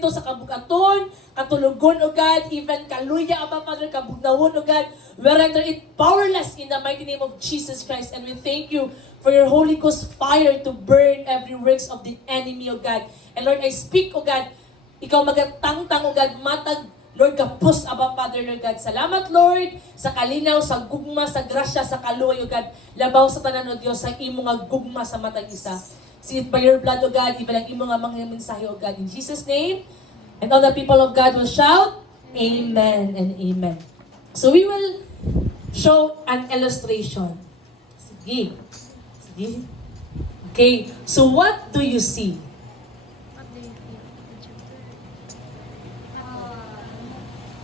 ito sa kabugaton, katulugon o God, even kaluya, Abba Father, kabugnawon o God, we render it powerless in the mighty name of Jesus Christ. And we thank you for your Holy Ghost fire to burn every works of the enemy o God. And Lord, I speak o God, ikaw magatangtang o God, matag, Lord, kapos, Abba Father, Lord God. Salamat, Lord, sa kalinaw, sa gugma, sa grasya, sa kaluoy, O God. Labaw sa tanan, O Diyos, sa imo nga gugma sa matag isa. See it by your blood, O God, even ang imo nga mga mensahe, O God. In Jesus' name, and all the people of God will shout, Amen and Amen. So we will show an illustration. Sige. Sige. Okay, so what do you see?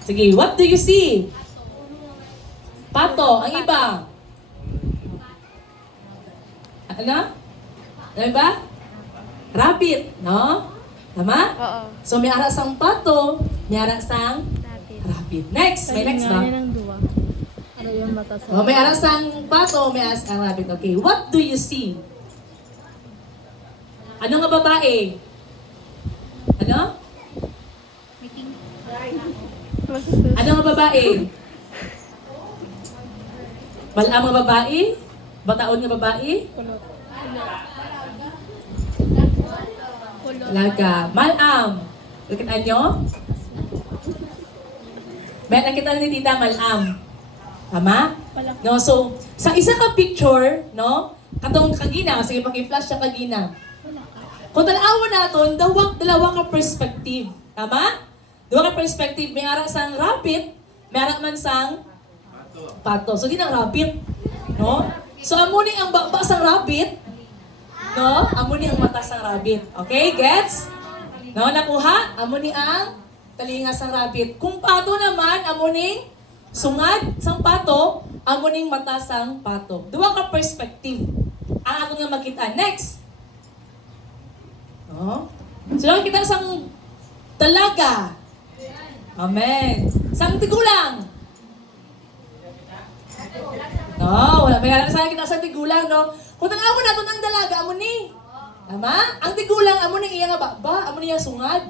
Sige, what do you see? Pato. Ang iba? Ano? Ano ba? Rabbit, no? Tama? Oo. So may ara sang pato, may ara sang Rabbit. rabbit. Next, may next ba? ng duwa. Ano yung mata sa... Oh, may ara sang pato, may ara sang rabbit. Okay, what do you see? Ano nga babae? Ano? Ano nga babae? Malam nga babae? Bataon nga babae? Kulot. Laga. Malam. Nakita nyo? May nakita ni Tita Malam. Tama? No, so, sa isa ka picture, no? Katong kagina, sige paki-flash siya kagina. Kung talawon naton, dalawa ka perspective. Tama? Dua ka perspective, may ara sang rabbit, may ara man sang pato. So, di nang rabbit. No? So, amo ni ang baba sang rabbit, no? Amo ni ang mata sang rabbit. Okay, gets? No, nakuha? Amo ni ang talinga sang rabbit. Kung pato naman, amo ning sungad sang pato, amo ning mata sang pato. Dua ka perspective ang ato nga makita. Next. No? So, kita sang dalaga. Amen. Sang tigulang. No, wala pa nga sa kita sa tigulang, no? Kung tanaw nato ang dalaga, amo ni. Tama? Ang tigulang, amo ni iya nga baba, amo ni iya sungad.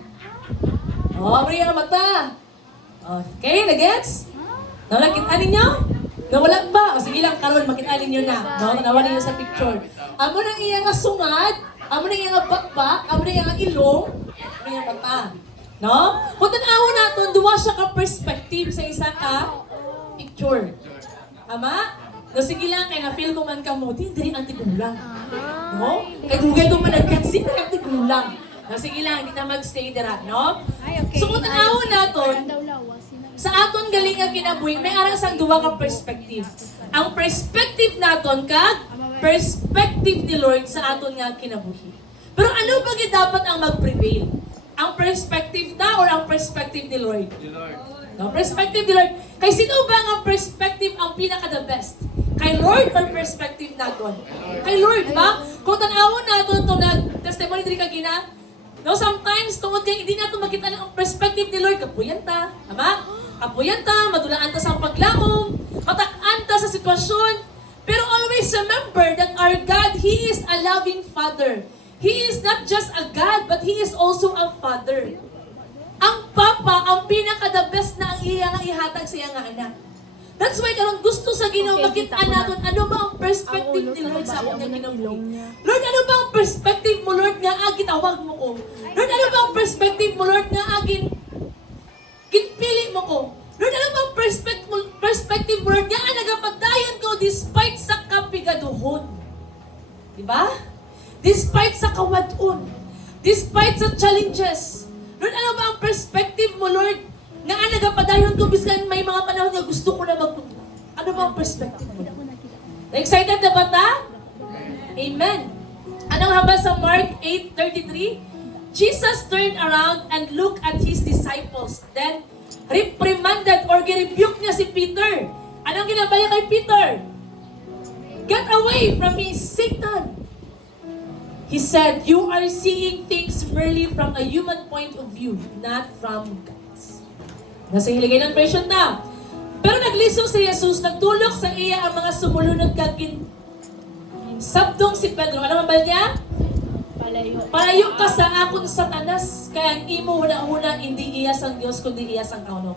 Oh, amo ni iya mata. Okay, na-gets? No, nakita ninyo? No, wala ba? O sige lang, karon makita ninyo na. No, tanawa ninyo sa picture. Amo nang iya nga sungad, amo nang iya nga bakbak, amo nang iya nga ilong, amo iya mata. No? Kung tanaw nato, duwa siya ka perspective sa isa ka picture. Tama? No, sige lang, kaya na-feel ko man ka mo, hindi ang tigulang. No? Kaya dugay ko man nagkatsin na ang tigulang. No, sige lang, hindi na mag-stay dira, no? So kung tanaw naton, sa aton galing nga kinabuhi, may ara sang duwa ka perspective. Ang perspective naton kag perspective ni Lord sa aton nga kinabuhi. Pero ano ba dapat ang mag-prevail? Ang perspective na or ang perspective ni Lord? No, perspective ni Lord. Kay sino ba ang perspective ang pinaka-the best? Kay Lord or perspective naton? Kay Lord, ba? Kung tanawon naton to nag-testimony diri kagina, no, sometimes tungod kay hindi nato makita ang perspective ni Lord, kapuyan ta, tama? Kapuyan ta, madulaan ta sa paglaom, matak-an ta sa sitwasyon. Pero always remember that our God, He is a loving Father. He is not just a God, but He is also a Father. Ang Papa, ang pinaka-the best na ang iya nga ihatag sa iya nga anak. That's why karon gusto sa Ginoo makita naton ano ba ang perspective ni Lord sa akong kinabuhi. Lord, ano ba ang perspective mo, Lord, nga gitawag mo ko? Lord, ano ba ang perspective mo, Lord, nga ginpili mo ko? Lord, ano ba ang perspective mo, Lord, nga nagapadayon ko despite sa kapigaduhon? Diba? Despite sa kawadun, despite sa challenges. Lord, ano ba ang perspective mo, Lord, nga nagapadayon ko biskan may mga panahon nga gusto ko na magpunta. Ano ba ang perspective mo? Excited na ba ta? Amen. Anong haba sa Mark 8:33? Jesus turned around and looked at His disciples. Then, reprimanded or girebuke niya si Peter. Anong ginabaya kay Peter? Get away from me, Satan! He said, you are seeing things merely from a human point of view, not from God's. Nasa hiligay ng version na. Pero naglisong si Jesus, nagtulok sa iya ang mga sumulunod kagin. Sabdong si Pedro. Ano mabal niya? Palayo ka sa akon Satanas, kaya ang imo huna-huna hindi iyas ang Dios kundi iyas ang kauno.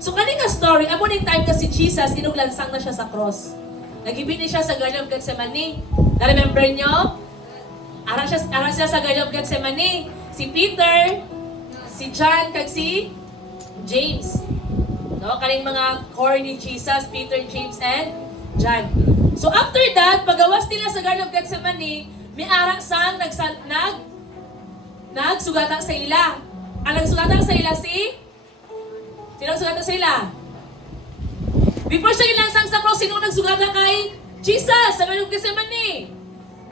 So kaning nga story, amo ning time na si Jesus inuglansang na siya sa cross. Nagibini siya sa Garden of Gethsemane. Na-remember nyo? Ara siya sa Garden of Gethsemane. Si Peter, si John, kag si James. No, kaning mga core ni Jesus, Peter, James, and John. So after that, pagawas nila sa Garden of Gethsemane, may ara sang nagsugata sa ila. Ang nagsugata sa ila si? Sino nagsugata sa ila? Before siya ilansang sa cross, sino nagsugata kay Jesus sa Garden of Gethsemane?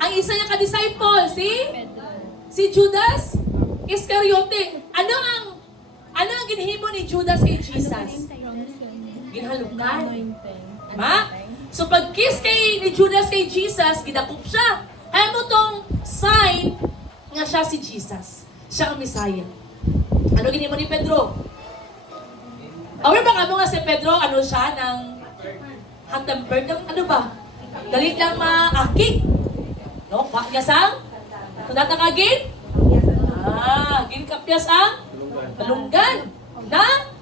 Ang isa niya ka-disciple, si Judas Iscariote. Ano ang ginhimo ni Judas kay Jesus? Ginhalukan. Ma? So pag-kiss ni Judas kay Jesus, gidakop siya. Kaya mo tong sign nga siya si Jesus. Siya ang Messiah. Ano ginhimo ni Pedro? Aware ba kamo nga si Pedro, ano siya, ng hot-tempered, ano ba? Galit lang maakik. No? Kapyas ang? Kung natakagin? Ginkapyas ang? Talunggan. Na?